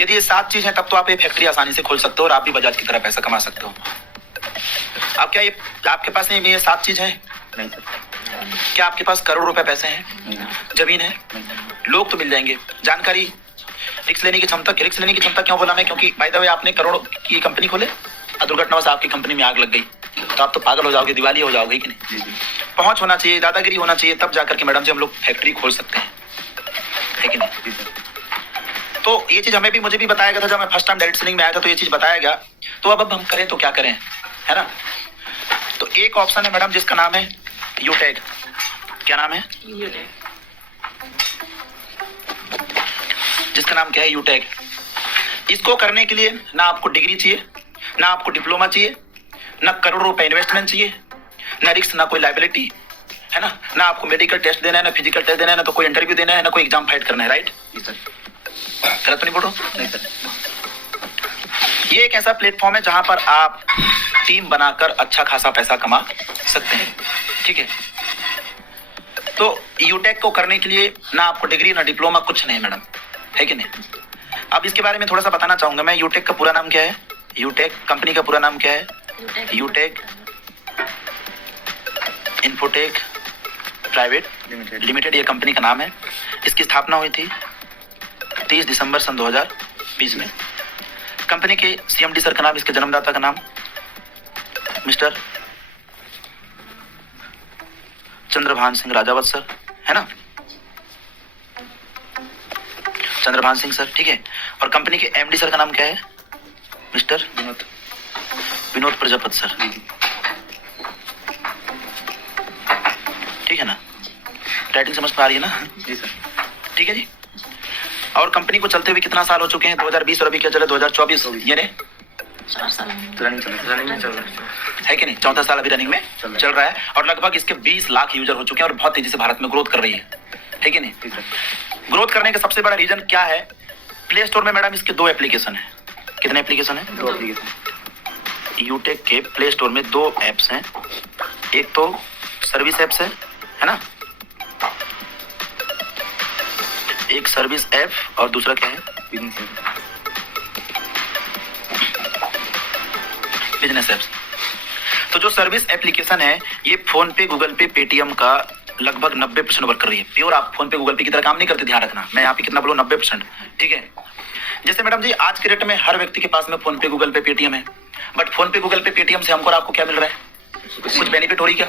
यदि ये 7 चीज है तब तो आप ये फैक्ट्री आसानी से खोल सकते हो और आप भी बजाज की तरह पैसा कमा सकते हो। अब क्या ये आपके पास नहीं ये 7 चीज है? नहीं सर। क्या आपके पास करोड़ रुपए पैसे हैं? नहीं। जमीन है? लोग तो मिल जाएंगे, जानकारी, रिस्क लेने की क्षमता। रिस्क लेने की क्षमता क्यों बोला मैं? क्योंकि बाय द वे आपने करोड़ की कंपनी खोले और दुर्घटनावश आपकी कंपनी में आग लग गई तो आप तो पागल हो जाओगे, दिवाली हो जाओगे कि नहीं। पहुंच होना चाहिए, दादागिरी होना चाहिए, तब जाकर के मैडम जी हम लोग फैक्ट्री खोल सकते हैं, है कि नहीं। तो ये चीज हमें भी, मुझे भी बताया गया था जब मैं फर्स्ट टाइम डायरेक्ट सेलिंग में आया था, तो ये चीज बताया गया। तो अब हम करें तो क्या करें, है ना। तो एक ऑप्शन है मैडम जिसका नाम है यूटैग। क्या नाम है? जिसका नाम क्या है? यूटैग। इसको करने के लिए ना आपको डिग्री चाहिए, ना आपको डिप्लोमा चाहिए, ना करोड़ रुपए इन्वेस्टमेंट चाहिए, ना रिस्क, ना कोई लाइबिलिटी, है ना आपको मेडिकल टेस्ट देना है, ना फिजिकल टेस्ट देना है, ना तो कोई इंटरव्यू देना है, ना कोई एग्जाम फाइट करना है। राइट? गलत तो नहीं बोल रहा हूं? नहीं सर। ये एक ऐसा प्लेटफॉर्म है जहां पर आप टीम बनाकर अच्छा खासा पैसा कमा सकते हैं, ठीक है। तो यूटेक को करने के लिए ना आपको डिग्री, ना डिप्लोमा, कुछ नहीं मैडम, है कि नहीं। अब इसके बारे में थोड़ा सा बताना चाहूंगा मैं। यूटेक का पूरा नाम क्या है? यूटेक कंपनी का पूरा नाम क्या है? यूटेक इन्फोटेक प्राइवेट लिमिटेड, ये कंपनी का नाम है। इसकी स्थापना हुई थी 30 दिसंबर सन 2020 में। कंपनी के सीएमडी सर का नाम, इसके जन्मदाता का नाम मिस्टर चंद्रभान सिंह राजावत सर, है ना, चंद्रभान सिंह सर, ठीक है। और कंपनी के एमडी सर का नाम क्या है? मिस्टर विनोद प्रजापति सर, ठीक है ना। राइटिंग समझ में आ रही है ना? जी सर। ठीक है जी। और कंपनी को चलते हुए कितना साल हो चुके हैं? 2020 और अभी क्या चले 2024, यानी 4 साल रनिंग चल रहा है कि नहीं। 14 साल अभी रनिंग में चल रहा है और लगभग इसके 20 लाख यूजर हो चुके हैं और बहुत तेजी से भारत में ग्रोथ कर रही है कि नहीं। ग्रोथ करने का सबसे बड़ा रीजन क्या है? प्ले स्टोर में मैडम इसके 2 एप्लीकेशन है। कितने एप्लीकेशन है? 2 एप्लीकेशन। यूटेक के प्ले स्टोर में 2 एप्स हैं। एक तो सर्विस एप्स है ना, एक सर्विस ऐप और दूसरा क्या है? Business apps. तो जो सर्विस एप्लीकेशन है ये फोन पे, गूगल पे, पेटीएम का लगभग 90% वर्क कर रही है। प्योर आप फोन पे, गूगल पे की तरह काम नहीं करते, ध्यान रखना। मैं यहाँ पे कितना बोलूँ? 90%, ठीक है। जैसे मैडम जी आज के डेट में हर व्यक्ति के पास में फोन पे, गूगल पे, पेटीएम है, बट फोन पे, गूगल पे, पेटीएम से हमको और आपको क्या मिल रहा है? कुछ बेनिफिट हो रही क्या?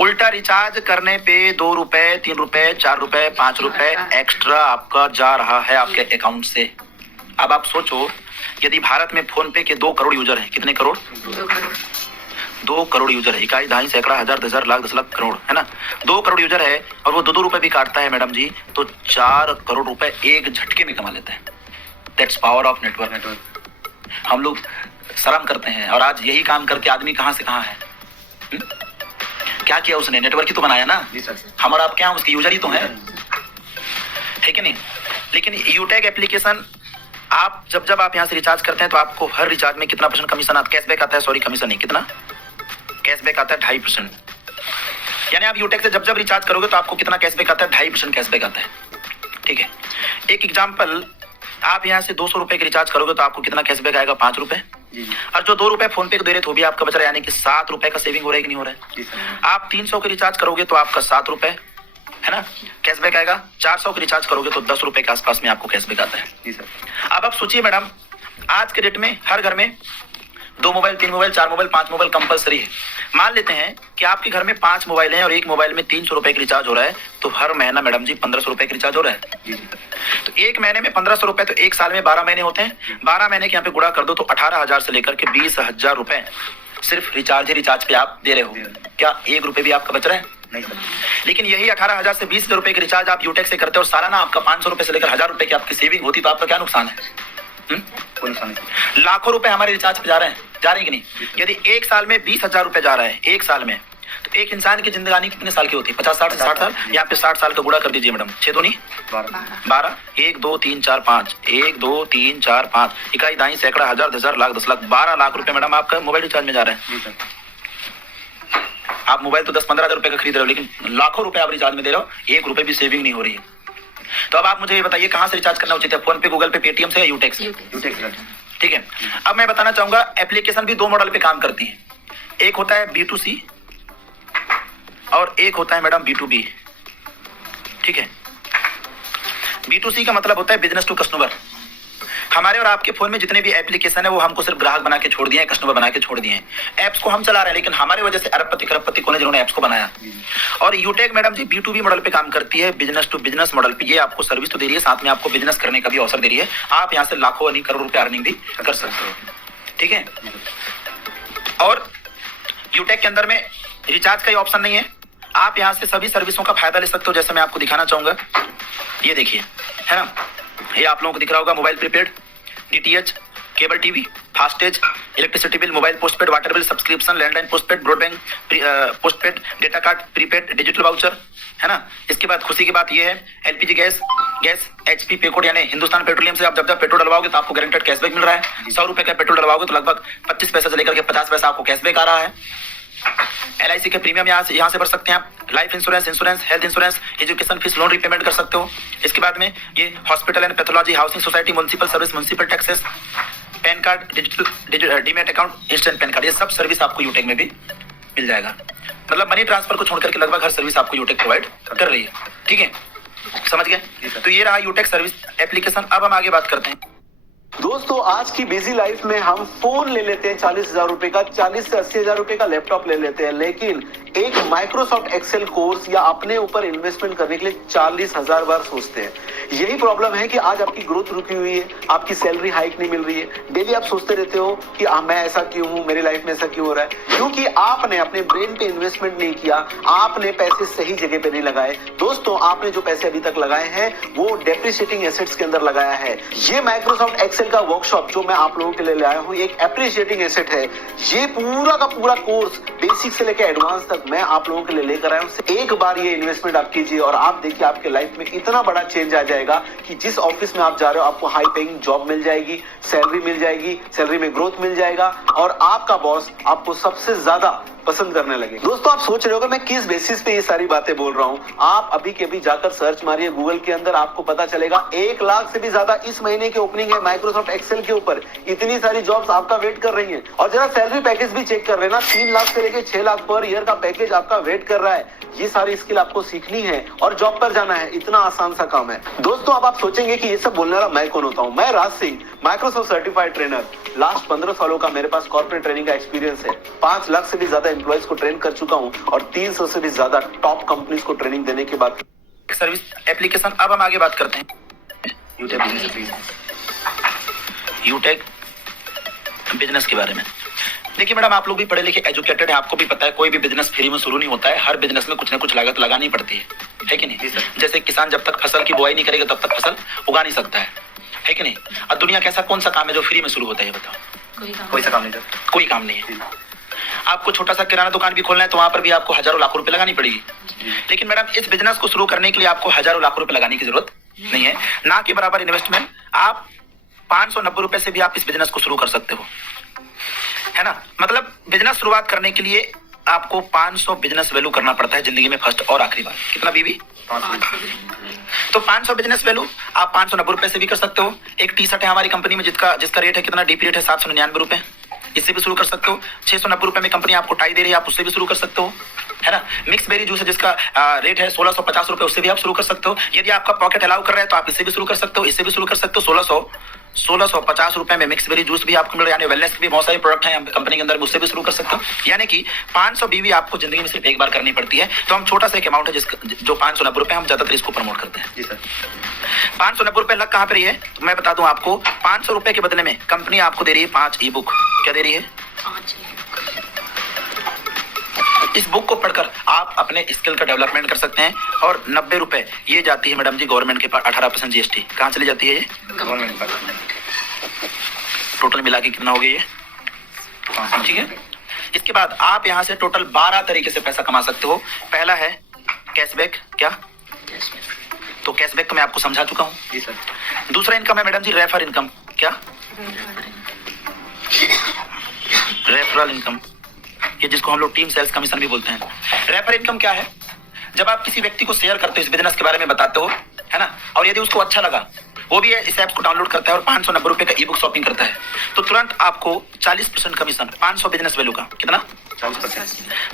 उल्टा रिचार्ज करने पे 2 रुपए, 3 रुपए, 4 रुपए, 5 रुपए एक्स्ट्रा आपका जा रहा है आपके अकाउंट से। अब आप सोचो यदि भारत में फोन पे के 2 करोड़ यूजर हैं। कितने करोड़? 2 करोड़ यूजर है। इकाई, दहाई, सैकड़ा, हजार, 10,000, लाख, 10 लाख, करोड़, है ना। 2 करोड़ यूजर है और वो 2 रुपए भी काटता है मैडम जी, तो 4 करोड़ रुपए एक झटके में कमा लेता है। That's power of network. हम लोग शर्म करते हैं और आज यही काम करके आदमी कहां से कहां है। क्या किया उसने? नेटवर्क ही तो बनाया ना। हम और आप क्या, उसके यूजर ही तो हैं, है कि नहीं। लेकिन यूटेक एप्लीकेशन आप जब आप यहाँ से रिचार्ज करते हैं तो आपको हर रिचार्ज में कितना % कमीशन आता है? कैशबैक आता है, सॉरी कमीशन नहीं, कितना कैशबैक आता है? 2.5%। यानी आप यूटेक से जब रिचार्ज करोगे तो आपको कितना कैशबैक आता है? 2.5% कैशबैक आता है, ठीक है। एक एग्जाम्पल, आप यहाँ से 200 रुपए के रिचार्ज करोगे तो आपको कितना कैशबैक आएगा? 5 रुपए। और जो 2 रुपए फोन पे को दे रहे तो भी आपका बच रहा है, यानी कि 7 रुपए का सेविंग हो रहा है कि नहीं हो रहा है। आप 300 के रिचार्ज करोगे तो आपका 7 रुपए, है ना, कैशबैक आएगा। 400 के रिचार्ज करोगे तो 10 रुपए के आसपास में आपको कैशबैक आता है। अब आप सोचिए मैडम, आज के डेट में हर घर में 2 mobile, 3 mobile, 4 mobile, 5 mobile compulsory है। मान लेते हैं कि आपके घर में 5 मोबाइल हैं और एक मोबाइल में 300 रुपए का रिचार्ज हो रहा है, तो हर महीना मैडम जी 1500 रुपए का रिचार्ज हो रहा है। तो एक महीने में 1500 रुपए, तो एक साल में 12 महीने होते हैं। 12 महीने के यहाँ पे गुणा कर दो तो 18,000 से लेकर के 20,000 रुपए सिर्फ रिचार्ज पे आप दे रहे हो। क्या 1 रुपए भी आपका बच रहा है? नहीं सर। लेकिन यही 18,000 से 20,000 रुपए के रिचार्ज आप यूटेक से करते हो, सालाना आपका 500 रुपए से लेकर 1000 रुपए की आपकी सेविंग होती, तो आपका क्या नुकसान है? कोई नुकसान नहीं। लाखों रुपए हमारे रिचार्ज पे जा रहे हैं कि नहीं। यदि एक साल में 20,000 रुपए जा रहा है एक साल में, तो एक इंसान की जिंदगानी कितने साल की होती है? 50, 60 साल। यहाँ पे 60 साल का गुणा कर दीजिए मैडम। 6 दूनी 12, 1, 2, 3, 4, 5, 1, 2, 3, 4, 5, इकाई, दाई, सैकड़ा, हजार, 10,000, लाख, 10 लाख, 12 लाख रुपए मैडम आपका मोबाइल रिचार्ज में जा रहा है। आप मोबाइल तो 10-15 हजार रुपए का खरीद रहे हो, लेकिन लाखों रुपए आप रिचार्ज में दे रहे हो, 1 रुपए भी सेविंग नहीं हो रही है। तो अब आप मुझे ये बताइए कहाँ से रिचार्ज करना उचित है, फोन पे, गूगल पे, पेटीएम से या यूटेक से? ठीक है। अब मैं बताना चाहूंगा एप्लीकेशन भी दो मॉडल पे काम करती है, एक होता है B2C और एक होता है मैडम B2B। ठीक है, B2C का मतलब होता है बिजनेस टू कस्टमर। हमारे और आपके फोन में जितने भी एप्लीकेशन है वो हमको सिर्फ ग्राहक बना के छोड़ दिए हैं, कस्टमर बना के छोड़ दिए हैं। एप्स को हम चला रहे हैं लेकिन हमारे वजह से अरबपति खरबपति कौन है जिन्होंने एप्स को बनाया। और यूटेक मैडम जी B2B मॉडल पे काम करती है, बिजनेस टू बिजनेस मॉडल पे। ये आपको सर्विस तो दे रही है, साथ में आपको बिजनेस करने का भी अवसर दे रही है। आप यहाँ से लाखों अधिक करोड़ रुपए अर्निंग भी कर सकते हो। ठीक है, और यूटेक के अंदर में रिचार्ज का ही ऑप्शन नहीं है, आप यहाँ से सभी सर्विसों का फायदा ले सकते हो। जैसे मैं आपको दिखाना चाहूंगा, ये देखिए, है ना, ये आप लोगों को दिख रहा होगा, mobile prepaid, DTH, cable TV, FASTag, electricity bill, mobile postpaid, water bill, subscription, landline postpaid, broadband postpaid, data card prepaid, digital voucher, है ना। इसके बाद खुशी की बात ये है, LPG गैस, HP पे कोड, यानी हिंदुस्तान पेट्रोलियम से आप जब पेट्रोल डलवाओगे तो आपको गारंटेड कैशबैक मिल रहा है। 100 रुपए का पेट्रोल डलवाओगे तो लगभग 25 पैसे से लेकर के 50 पैसा आपको कैशबैक आ रहा है। LIC के प्रीमियम यहाँ से भर सकते हैं आप, life insurance, health insurance, education fees, loan repayment कर सकते हो। इसके बाद में ये hospital and pathology, housing society, municipal service, municipal taxes, pan card, digital demat account, instant pan card, ये सब सर्विस आपको यूटेक में भी मिल जाएगा। मतलब मनी ट्रांसफर को छोड़ करके लगभग हर सर्विस आपको यूटेक प्रोवाइड कर रही है। ठीक है, समझ गए? तो ये रहा यूटेक सर्विस एप्लीकेशन। अब हम आगे बात करते हैं। दोस्तों, आज की बिजी लाइफ में हम फोन ले लेते हैं 40,000 रुपए का, 40 से 80,000 रुपए का लैपटॉप ले लेते हैं, लेकिन एक माइक्रोसॉफ्ट एक्सेल कोर्स या अपने ऊपर इन्वेस्टमेंट करने के लिए 40,000 बार सोचते हैं। यही प्रॉब्लम है कि आज आपकी ग्रोथ रुकी हुई है, आपकी सैलरी हाइक नहीं मिल रही है। डेली आप सोचते रहते हो कि मैं ऐसा क्यों हूं, मेरी लाइफ में ऐसा क्यों हो रहा है, क्योंकि आपने अपने ब्रेन पे इन्वेस्टमेंट नहीं किया, आपने पैसे सही जगह पे नहीं लगाए। दोस्तों, आपने जो पैसे अभी तक लगाए हैं वो डेप्रिशिएटिंग एसेट्स के अंदर लगाया है। ये माइक्रोसॉफ्ट एक्सेल का वर्कशॉप जो मैं आप लोगों के लिए लाया हूं, एक एप्रिशिएटिंग एसेट है। ये पूरा का पूरा कोर्स बेसिक से लेकर एडवांस तक मैं आप लोगों के लिए लेकर आया हूं। एक बार ये इन्वेस्टमेंट आप कीजिए और आप देखिए आपके लाइफ में इतना बड़ा चेंज आ जाएगा कि जिस ऑफिस में आप जा रहे हो आपको हाई पेइंग जॉब मिल जाएगी, सैलरी मिल जाएगी, सैलरी में ग्रोथ मिल जाएगा और आपका बॉस आपको सबसे ज्यादा पसंद करने लगे। दोस्तों, आप सोच रहे होगा मैं किस बेसिस पे ये सारी बातें बोल रहा हूं। आप अभी के अभी जाकर सर्च मारिए गूगल के अंदर, आपको पता चलेगा 1 लाख से भी ज्यादा इस महीने की ओपनिंग है माइक्रोसॉफ्ट एक्सेल के ऊपर। इतनी सारी जॉब्स आपका वेट कर रही हैं। और जरा सैलरी पैकेज भी चेक कर लेना, 3 लाख से लेकर 6 लाख पर ईयर का पैकेज आपका वेट कर रहा है। ये सारी स्किल आपको सीखनी है और जॉब पर जाना है, इतना आसान सा काम है। दोस्तों, अब आप सोचेंगे कि ये सब बोलने वाला मैं कौन होता हूँ। मैं Raj Singh, Microsoft certified trainer. Last 15 सालों का मेरे पास कॉर्पोरेट ट्रेनिंग का एक्सपीरियंस है। 5 लाख से भी ज्यादा एम्प्लॉइज को ट्रेन कर चुका हूँ और 300 से भी ज्यादा टॉप कंपनीज को ट्रेनिंग देने के बाद सर्विस एप्लीकेशन। अब हम आगे बात करते हैं यूटेक बिजनेस के बारे में। देखिए मैडम, आप लोग भी पढ़े लिखे एजुकेटेड हैं, आपको भी पता है कोई भी बिजनेस फ्री में शुरू नहीं होता है। हर बिजनेस में कुछ ना कुछ लागत लगानी पड़ती है कि नहीं? जैसे किसान जब तक फसल की बुआई नहीं करेगा तब तक फसल उगा नहीं सकता है कि नहीं? और दुनिया का ऐसा कौन सा काम है जो फ्री में शुरू होता है, बताओ? कोई सा काम नहीं, कोई काम नहीं है। आपको छोटा सा किराना दुकान भी खोलना है तो वहां पर भी आपको हजारों लाखों रुपए लगानी पड़ेगी। लेकिन मैडम, इस बिजनेस को शुरू करने के लिए आपको हजारों लाखों रुपए लगाने की जरूरत नहीं है। ना के बराबर इन्वेस्टमेंट, आप 590 रुपए से भी आप इस बिजनेस को शुरू कर सकते हो, है ना। मतलब बिजनेस शुरुआत करने के लिए आपको 500 बिजनेस वैल्यू करना पड़ता है जिंदगी में, फर्स्ट और आखिरी बार। कितना बीबी? 500। तो 500 बिजनेस वैल्यू आप 590 रुपए से भी कर सकते हो। एक टी शर्ट है हमारी कंपनी में जिसका रेट है, कितना डीपी रेट है, 799 रुपए, इससे भी शुरू कर सकते हो। 690 रुपए में कंपनी आपको टाई दे रही है, आप उससे भी शुरू कर सकते हो, है ना। मिक्स बेरी जूस है जिसका रेट है 1650 रुपए, उससे भी आप शुरू कर सकते हो। यदि आपका पॉकेट अलाउ कर रहा है तो आप इससे भी शुरू कर सकते हो, इससे भी शुरू कर सकते हो। 1650 रुपए में मिक्स बेरी जूस भी आपको मिल रहा है। यानी वेलनेस के भी बहुत सारे प्रोडक्ट हैं कंपनी के अंदर, उससे भी शुरू कर सकते हो। यानी कि 500 बीवी आपको जिंदगी में सिर्फ एक बार करनी पड़ती है। तो हम छोटा सा एक अमाउंट है जो 590 रुपए, हम ज्यादातर इसको प्रमोट करते हैं। जी सर। 590 रुपए लग कहाँ पे रही है तो मैं बता दूं आपको। 500 रुपए के बदले में कंपनी आपको दे रही है 5 ई बुक। क्या दे रही है? 5। इस बुक को पढ़कर आप अपने स्किल का डेवलपमेंट कर सकते हैं। और 90 रुपए ये जाती है मैडम जी गवर्नमेंट के पास, 18% GST। कहाँ चली जाती है ये? गवर्नमेंट पास। टोटल मिला के कितना हो गया ये? ठीक है। इसके बाद आप यहाँ से टोटल 12 तरीके से पैसा कमा सकते हो। पहला है कैशबैक। क्या? तो कैशबैक तो मैं आपको समझा चुका हूँ। जी सर। दूसरा इनकम है मैडम जी रेफर इनकम। क्या? रेफरल इनकम, ये जिसको हम लोग टीम सेल्स कमीशन भी बोलते हैं। रेफर इनकम क्या है? जब आप किसी व्यक्ति को शेयर करते हो, इस बिजनेस के बारे में बताते हो, है ना, और यदि उसको अच्छा लगा वो भी इस ऐप को डाउनलोड करता है और 590 रुपए का ई बुक शॉपिंग करता है, तो तुरंत आपको 40% कमीशन, 500 बिजनेस वैल्यू का कितना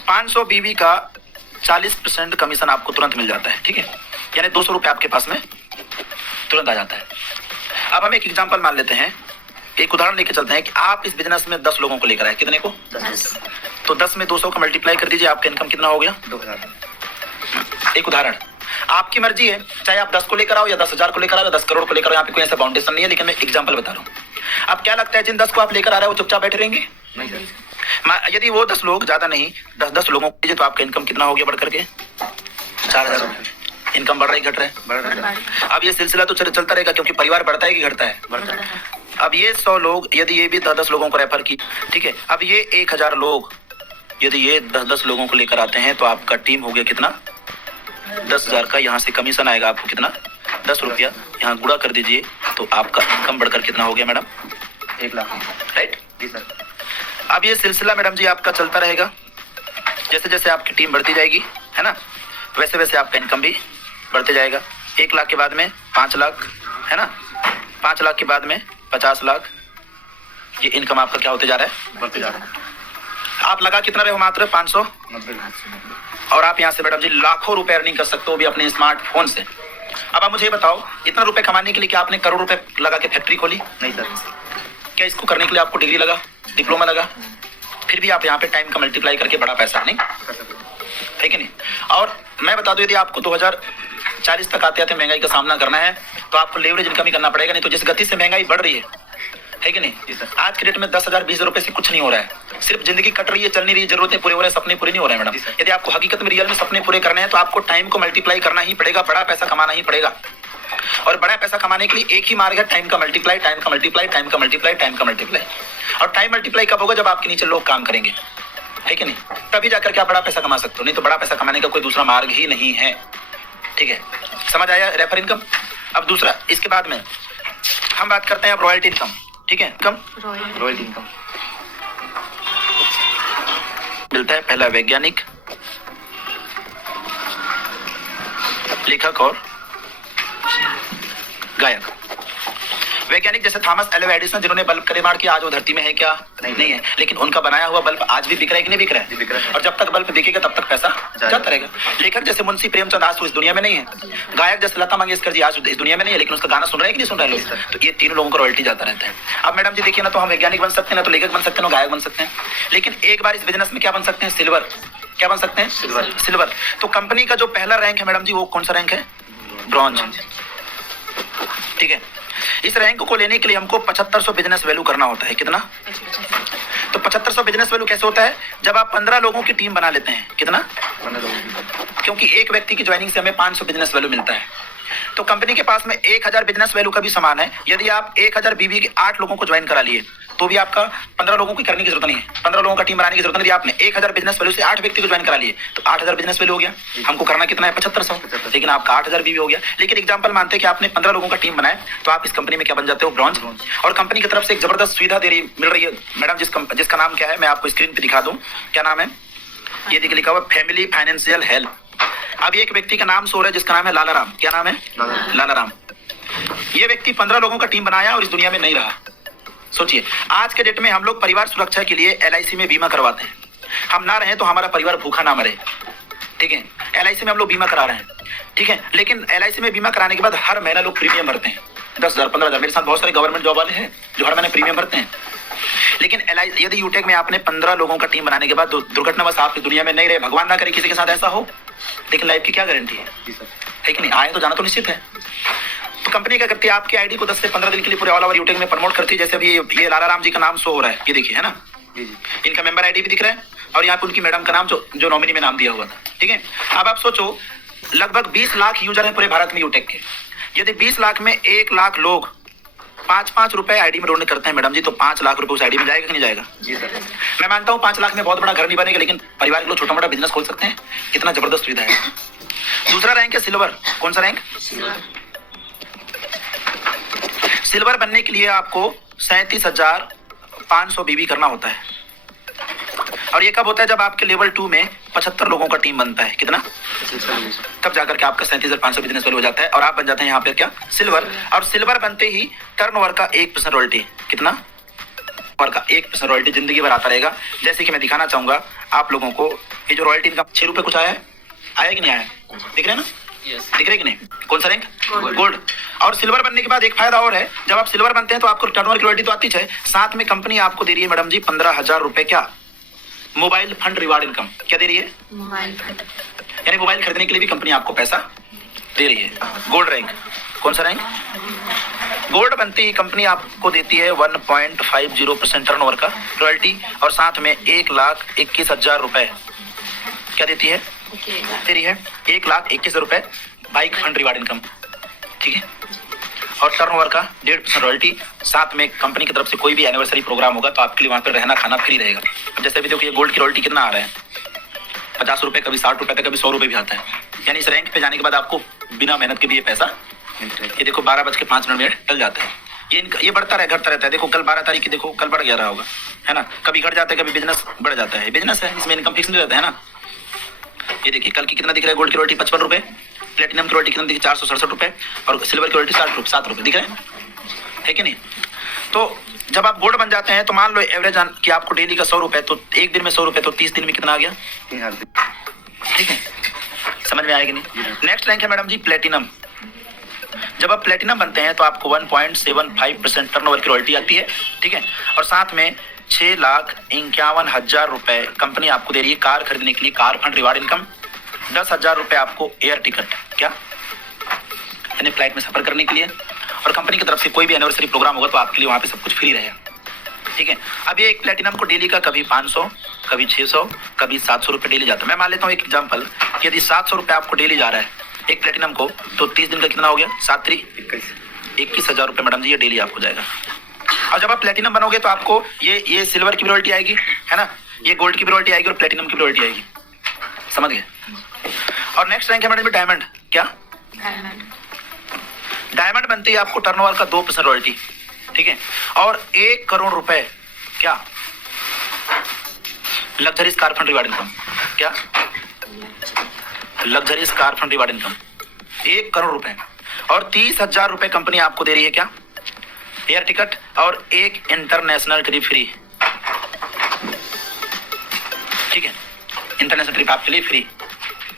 500 बीवी का 40% कमीशन आपको तुरंत मिल जाता है। ठीक है, यानी 200 रुपए आपके पास में तुरंत आ जाता है। अब हम एक एग्जांपल मान लेते हैं, एक उदाहरण लेके चलते हैं कि आप इस बिजनेस में 10 लोगों को लेकर आए, कितने को 10। तो 10 में 200 का मल्टीप्लाई कर दीजिए, आपका इनकम कितना हो गया 2000। एक उदाहरण, आपकी मर्जी है, चाहे आप 10 को लेकर आओ या 10,000 को लेकर आओ या 10 करोड़ को लेकर आओ, यहाँ पे कोई ऐसा बाउंडेशन नहीं है, लेकिन मैं एग्जांपल बता रहा हूँ। अब क्या लगता है जिन 10 को आप लेकर आ रहे हो वो चुपचाप बैठे रहेंगे? नहीं सर। यदि वो 10 लोग, ज्यादा नहीं 10 लोगों को, तो आपका इनकम कितना हो गया बढ़ करके 4000 रुपये। इनकम बढ़ रही घट रहा है? बढ़ रहा है। अब ये सिलसिला तो चलता रहेगा, क्योंकि परिवार बढ़ता है कि घटता है? बढ़ रहा है। अब ये 100 लोग, यदि ये भी 10 लोगों को रेफर की, ठीक है, अब ये 1000 लोग यदि ये 10 लोगों को लेकर आते हैं, तो आपका टीम हो गया कितना 10,000 का। यहाँ से कमीशन आएगा आपको कितना 10 रुपया, यहाँ गुणा कर दीजिए, तो आपका इनकम बढ़कर कितना हो गया मैडम 1 लाख। राइट? जी सर। अब ये सिलसिला मैडम जी आपका चलता रहेगा, जैसे जैसे आपकी टीम बढ़ती जाएगी, है ना, वैसे वैसे आपका इनकम भी बढ़ते जाएगा। 1 लाख के बाद में 5 लाख, है ना, 5 लाख के बाद में 50 लाख, ये इनकम आपका क्या होते जा रहा है बढ़ते जा रहा है। आप लगा कितना रहे हो मात्र 590, और आप यहाँ से मैडम जी लाखों रुपए अर्निंग कर सकते हो भी अपने स्मार्टफोन से। अब आप मुझे ये बताओ, इतना रुपए कमाने के लिए क्या आपने करोड़ रुपए लगा के फैक्ट्री खोली? नहीं सर। क्या इसको करने के लिए आपको डिग्री लगा, डिप्लोमा लगा? फिर भी आप यहाँ पे टाइम का मल्टीप्लाई करके बड़ा पैसा नहीं कर सकते हो। है कि नहीं? और मैं बता दूं, यदि आपको 2040 तक आते आते महंगाई का सामना करना है, तो आपको लेवरेज इनकम ही करना पड़ेगा, नहीं तो जिस गति से महंगाई बढ़ रही है कि नहीं? आज के डेट में 10,000 20 रुपए से कुछ नहीं हो रहा है, सिर्फ जिंदगी कट रही है, चल नहीं रही है, जरूरतें पूरे हो रहे हैं, सपने पूरे नहीं हो रहे हैं मैडम। यदि आपको हकीकत में रियल में सपने पूरे करने हैं, तो आपको टाइम को मल्टीप्लाई करना ही पड़ेगा, बड़ा पैसा कमाना ही पड़ेगा। और बड़ा पैसा कमाने के लिए एक ही मार्ग है, टाइम का मल्टीप्लाई, टाइम का मल्टीप्लाई, टाइम का मल्टीप्लाई, टाइम का मल्टीप्लाई। और टाइम मल्टीप्लाई कब होगा? जब आपके नीचे लोग काम करेंगे, है कि नहीं? तभी जाकर के आप बड़ा पैसा कमा सकते हो, नहीं तो बड़ा पैसा कमाने का कोई दूसरा मार्ग ही नहीं है। ठीक है, समझ आया रेफर इनकम? अब दूसरा, इसके बाद में हम बात करते हैं अब रॉयल्टी इनकम। ठीक है, इनकम रॉयल्टी इनकम मिलता है पहला वैज्ञानिक, लेखक और गायक। वैज्ञानिक जैसे थॉमस एल्वा एडिसन, जिन्होंने बल्ब का निर्माण किया, आज वो धरती में है क्या? नहीं है, लेकिन उनका बनाया हुआ बल्ब आज भी बिक रहा है कि नहीं बिक रहा है? बिक रहा है। और जब तक बल्ब बिकेगा तब तक पैसा जाता रहेगा। लेखक जैसे मुंशी प्रेमचंद आज तो इस दुनिया में नहीं है। गायक जैसे लता मंगेशकर जी आज इस दुनिया में नहीं है, लेकिन उसका गाना सुन रहे हैं कि नहीं सुन रहे लोग? तो ये तीनों लोगों को रॉयल्टी जाता रहता है। अब मैडम जी देखिए ना, तो हम वैज्ञानिक बन सकते हैं, ना तो लेखक बन सकते हैं, ना गायक बन सकते हैं, लेकिन एक बार इस बिजनेस में क्या बन सकते हैं? सिल्वर। क्या बन सकते हैं? सिल्वर। तो कंपनी का जो पहला रैंक है मैडम जी, वो कौन सा रैंक है? ब्रॉन्ज। ठीक है, इस रैंक को लेने के लिए हमको 7500 बिजनेस वैल्यू करना होता है। कितना? तो 7500 बिजनेस वैल्यू कैसे होता है? जब आप 15 लोगों की टीम बना लेते हैं। कितना? 15 लोगों। क्योंकि एक व्यक्ति की ज्वाइनिंग से हमें 500 बिजनेस वैल्यू मिलता है। तो कंपनी के पास में 1000 बिजनेस वैल्यू का भी सामान है। यदि आप 1000 बीवी के 8 लोगों को ज्वाइन करा लिए, तो भी आपका 15 लोगों की करने की जरूरत नहीं है, 15 लोगों का टीम बनाने की जरूरत नहीं। आपने 1000 बिजनेस वैल्यू से 8 व्यक्ति को ज्वाइन करा लिए, तो 8000 बिजनेस वैल्यू हो गया। हमको करना कितना है? 7500, लेकिन आपका 8000 बीवी हो गया। लेकिन एग्जांपल मानते हैं कि आपने 15 लोगों का टीम बनाया, तो आप इस कंपनी में क्या बन जाते हो? ब्रॉन्ज। और कंपनी की तरफ से एक जबरदस्त सुविधा मिल रही है मैडम, जिसका नाम क्या है, मैं आपको स्क्रीन पे दिखा दूं। क्या नाम है? ये देखिए लिखा हुआ फैमिली फाइनेंशियल हेल्प। अब एक व्यक्ति का नाम सो रहा है जिसका नाम है लाला राम। क्या नाम है? लाला राम। ये व्यक्ति 15 लोगों का टीम बनाया और इस दुनिया में नहीं रहा। सोचिए, आज के डेट में हम लोग परिवार सुरक्षा के लिए LIC में बीमा करवाते हैं। हम ना रहे तो हमारा परिवार भूखा ना मरे। ठीक है, LIC में हम लोग बीमा करा रहे हैं। ठीक है, लेकिन LIC में बीमा कराने के बाद हर महीना लोग प्रीमियम भरते हैं, 10,000 15,000। मेरे साथ बहुत सारे गवर्नमेंट जॉब वाले हैं जो हर महीने प्रीमियम भरते हैं। लेकिन यदि यूटेक में आपने 15 लोगों का टीम बनाने के बाद दुर्घटनावश आप दुनिया में नहीं रहे, भगवान ना करे किसी के साथ ऐसा हो, लेकिन लाइफ की क्या गारंटी है कि नहीं? आए तो जाना तो निश्चित है। तो कंपनी क्या करती है, आपकी आईडी को 10 से 15 दिन के लिए पूरे ऑल ओवर यूटेक में प्रमोट करती है। जैसे अभी ये लाला राम जी का नाम शो हो रहा है, ये देखिए, है ना, इनका मेंबर आईडी भी दिख रहा है, और यहाँ पे उनकी मैडम का नाम जो नॉमिनी में नाम दिया हुआ था। ठीक है, अब आप सोचो, लगभग 20 लाख यूजर हैं पूरे भारत में यूटेक के। यदि 20 लाख में 1 लाख लोग 5-5 रुपए आईडी में डोनेट करते हैं मैडम जी, तो 5 लाख रुपए उस आईडी में जाएगा कि नहीं जाएगा? जी सर। मैं मानता हूँ 5 लाख में बहुत बड़ा घर नहीं बनेगा, लेकिन परिवार के लोग छोटा मोटा बिजनेस खोल सकते हैं। कितना जबरदस्त सुविधा है। दूसरा रैंक है सिल्वर। कौन सा रैंक? सिल्वर बनने के लिए आपको 37,500 बीवी करना होता है। और ये कब होता है? जब आपके लेवल 2 में 75 लोगों का टीम बनता है, कितना? 46। तब जाकर के आपका 37,500 बिजनेस वैल्यू हो जाता है और आप बन जाते हैं यहाँ पे क्या? सिल्वर। और सिल्वर बनते ही टर्नओवर का 1% रॉयल्टी, कितना? और का 1% रॉयल्टी जिंदगी भर आता रहेगा। जैसे कि मैं दिखाना चाहूंगा आप लोगों को, ये जो रॉयल्टी इनका 6 रुपए कुछ आया है, आया कि नहीं आया? दिख रहे हैं ना? दिख रहे कि नहीं? कौन सा रैंक? गोल्ड। और सिल्वर बनने के बाद एक फायदा और है, जब आप सिल्वर बनते हैं तो आपको टर्नओवर की रॉयल्टी तो आती है, साथ में कंपनी आपको दे रही है मैडम जी 15,000 रुपए क्या? Mobile fund reward income. क्या दे रही है? Mobile fund. यानी मोबाइल खरीदने के लिए भी कंपनी आपको पैसा दे रही है। गोल्ड रैंक, कौन सा रैंक? गोल्ड बनती ही कंपनी आपको देती है 1.50% टर्नओवर का रॉयल्टी और साथ में 1,21,000 रुपए क्या देती है? दे रही है 1,21,000 रुपए बाइक फंड रिवार्ड इनकम, ठीक है। और टर्नओवर का 1.5% रॉयल्टी, साथ में कंपनी की तरफ से कोई भी एनिवर्सरी प्रोग्राम होगा तो आपके लिए वहाँ पर रहना खाना फ्री रहेगा। जैसे भी देखो ये गोल्ड की रॉयल्टी कितना आ रहा है? 50 रुपए, कभी 60 रुपए, कभी 100 रुपए भी आता है। यानी इस रैंक पे जाने के बाद आपको बिना मेहनत के भी ये पैसा, ये देखो 12:05 में टल जाता है। ये बढ़ता रहे, घटता रहता है। देखो कल 12 तारीख की, देखो कल बढ़ गया रहा होगा, है ना? कभी घट जाता है, कभी बिजनेस बढ़ जाता है। बिजनेस है, इसमें इनकम फिक्स नहीं रहता है ना। ये देखिए कल की कितना दिख रहा है? गोल्ड की रॉयल्टी 55 रुपए, प्लेटिनम की रॉयल्टी कितना दिखी? 467 रुपए और सिल्वर की रॉयल्टी 7 रुपए दिख रहे हैं, है कि नहीं? तो जब आप गोल्ड बन जाते हैं तो मान लो एवरेज कि आपको डेली का 100 रुपए, तो एक दिन में 100 रुपए, तो 30 दिन में कितना आ गया? 3,000। ठीक है, समझ में आएगी नहीं? नेक्स्ट रैंक है मैडम जी प्लेटिनम। जब आप प्लेटिनम बनते हैं तो आपको 1.75% टर्नओवर की रॉयल्टी आती है, ठीक है। और साथ में 6,51,000 रुपए कंपनी आपको दे रही है कार खरीदने के लिए, कार फंड रिवार्ड इनकम। 10,000 रुपए आपको एयर टिकट, क्या? यानी फ्लाइट में सफर करने के लिए। और कंपनी की तरफ से कोई भी एनिवर्सरी प्रोग्राम होगा तो आपके लिए वहाँ पे सब कुछ फ्री रहेगा, ठीक है। अब ये एक प्लेटिनम को डेली का कभी 500, कभी 600, कभी 700 रुपए डेली जाता है। मैं मान लेता हूँ एक एग्जांपल, यदि 700 रुपए आपको डेली जा रहा है एक प्लेटिनम को, तो 30 दिन का कितना हो गया? 7×3 21,000 रुपए मैडम जी ये डेली आपको जाएगा। और जब आप प्लेटिनम बनोगे तो आपको ये सिल्वर की भी रॉयल्टी आएगी, है ना? ये गोल्ड की भी रॉयल्टी आएगी और प्लेटिनम की भी रॉयल्टी आएगी, समझ गए? और नेक्स्ट रैंक है मैडम डायमंड, क्या? डायमंड बनती है आपको टर्नओवर का 2% रॉयल्टी, ठीक है। और 1 करोड़ रुपए क्या? Luxuries car fund reward income, क्या? Luxuries car fund reward income 1 crore रुपए। और 30,000 रुपए कंपनी आपको दे रही है, क्या? एयर टिकट और एक इंटरनेशनल ट्रिप फ्री, ठीक है। इंटरनेशनल ट्रिप आपके लिए फ्री,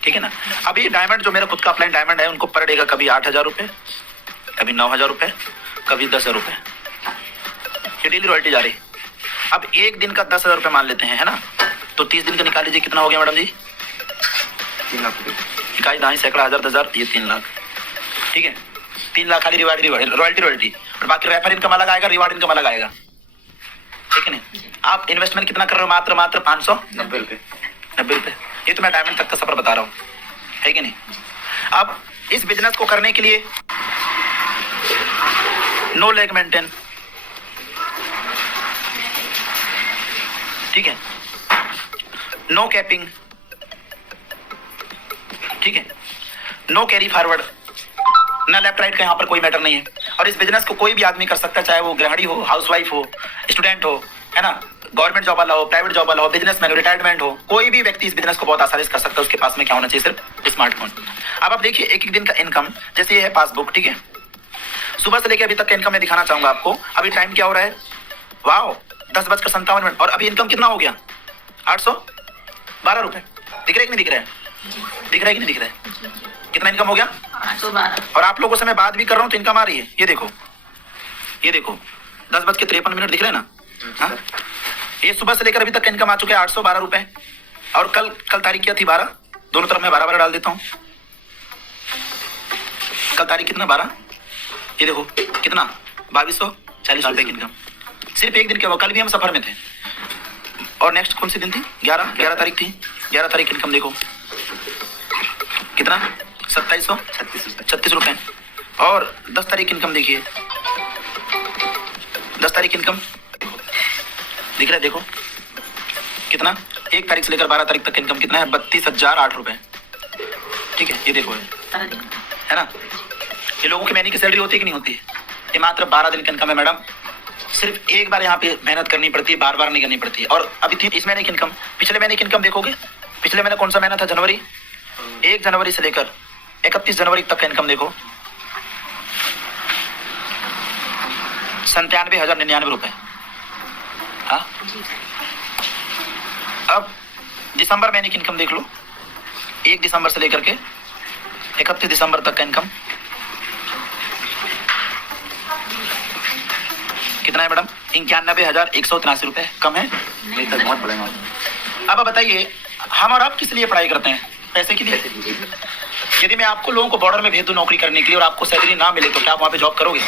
ठीक है ना। अभी डायमंड जो मेरा खुद का अपलाइन डायमंड है, उनको पर डे का कभी 8,000 रुपए, कभी 9,000 रुपए, कभी 10,000 रुपए, ये डेली रॉयल्टी जा रही। अब एक दिन का 10,000 रुपए मान लेते हैं, है ना? तो 30 दिन का निकाल लीजिए, कितना हो गया मैडम जी? 3 लाख रुपए। इकाई, दाई, सैकड़ा, हजार, 10,000, ये 3 लाख, ठीक है। 3 लाख खाली रिवार्ड रॉयल्टी और बाकी रेफर इनकम अलग आएगा, रिवार्ड इनकम अलग आएगा, ठीक है नहीं। आप इन्वेस्टमेंट कितना कर रहे हो? मात्र 590 रुपए। 90 रुपए। ये तो मैं डायमंड तक का सफर बता रहा हूँ, है कि नहीं। अब इस बिजनेस को करने के लिए नो लेग मेंटेन, ठीक है, नो कैपिंग, ठीक है, नो कैरी फॉरवर्ड, ना लेफ्ट राइट का यहाँ पर कोई मैटर नहीं है। और इस बिजनेस को कोई भी आदमी कर सकता है, चाहे वो गृहिणी हो, हाउसवाइफ हो, स्टूडेंट हो, है ना, गवर्नमेंट जॉब वाला हो, प्राइवेट जॉब वाला हो, बिजनेसमैन हो, रिटायरमेंट हो, कोई भी व्यक्ति इस बिजनेस को बहुत आसानी से कर सकता है। उसके पास में क्या होना चाहिए? सिर्फ स्मार्टफोन। अब आप देखिए एक दिन का इनकम, जैसे ये है पासबुक, ठीक है। सुबह से लेकर अभी तक का इनकम मैं दिखाना चाहूंगा आपको। अभी टाइम क्या हो रहा है? वाह, 10:57 और अभी इनकम कितना हो गया? 812 रुपए। दिख रहा है कि नहीं दिख रहा है? दिख रहा है कि नहीं दिख रहा है? कितना इनकम हो गया? 812। और आप लोगों से मैं बात भी कर रहा हूँ तो इनकम आ रही है। ये देखो 10:53 दिख रहे हैं ना? हाँ, ये सुबह से लेकर अभी तक का इनकम आ चुका है 812 रुपए। और कल तारीख क्या थी? 12। दोनों तरफ मैं 12 डाल देता हूँ। कल तारीख कितना? 12। ये देखो कितना? 2240 रुपए की इनकम सिर्फ एक दिन के। कल भी हम सफर में थे। और नेक्स्ट कौन सी दिन थी? 11 तारीख थी। 11 तारीख की इनकम देखो कितना? 2736 रुपए। और 10 तारीख की इनकम देखिए, 10 तारीख की इनकम दिख रहा है? देखो कितना? 1 तारीख से लेकर 12 तारीख तक इनकम कितना है? 32,008 रुपए, ठीक है। ये देखो है ना। ये लोगों की महीने की सैलरी होती है कि नहीं होती है? ये मात्र 12 दिन की इनकम है मैडम। सिर्फ एक बार यहाँ पे मेहनत करनी पड़ती है, बार बार नहीं करनी पड़ती है। और अभी थी इस महीने की इनकम, पिछले महीने की इनकम देखोगे, पिछले महीने कौन सा महीना था? जनवरी। 1 जनवरी से लेकर 31 जनवरी तक का इनकम देखो, 97,099 रुपए। हाँ, अब दिसंबर महीने की इनकम देख लो, 1 दिसंबर से लेकर के 31 दिसंबर तक का इनकम कितना है मैडम? 91,183 रुपए। कम है? नहीं सर, बहुत बढ़ेगा। अब बताइए, हम और आप किस लिए पढ़ाई करते हैं? पैसे के लिए। यदि मैं आपको लोगों को बॉर्डर में भेज दूं नौकरी करने के लिए और आपको सैलरी ना मिले तो क्या आप वहां पे जॉब करोगे?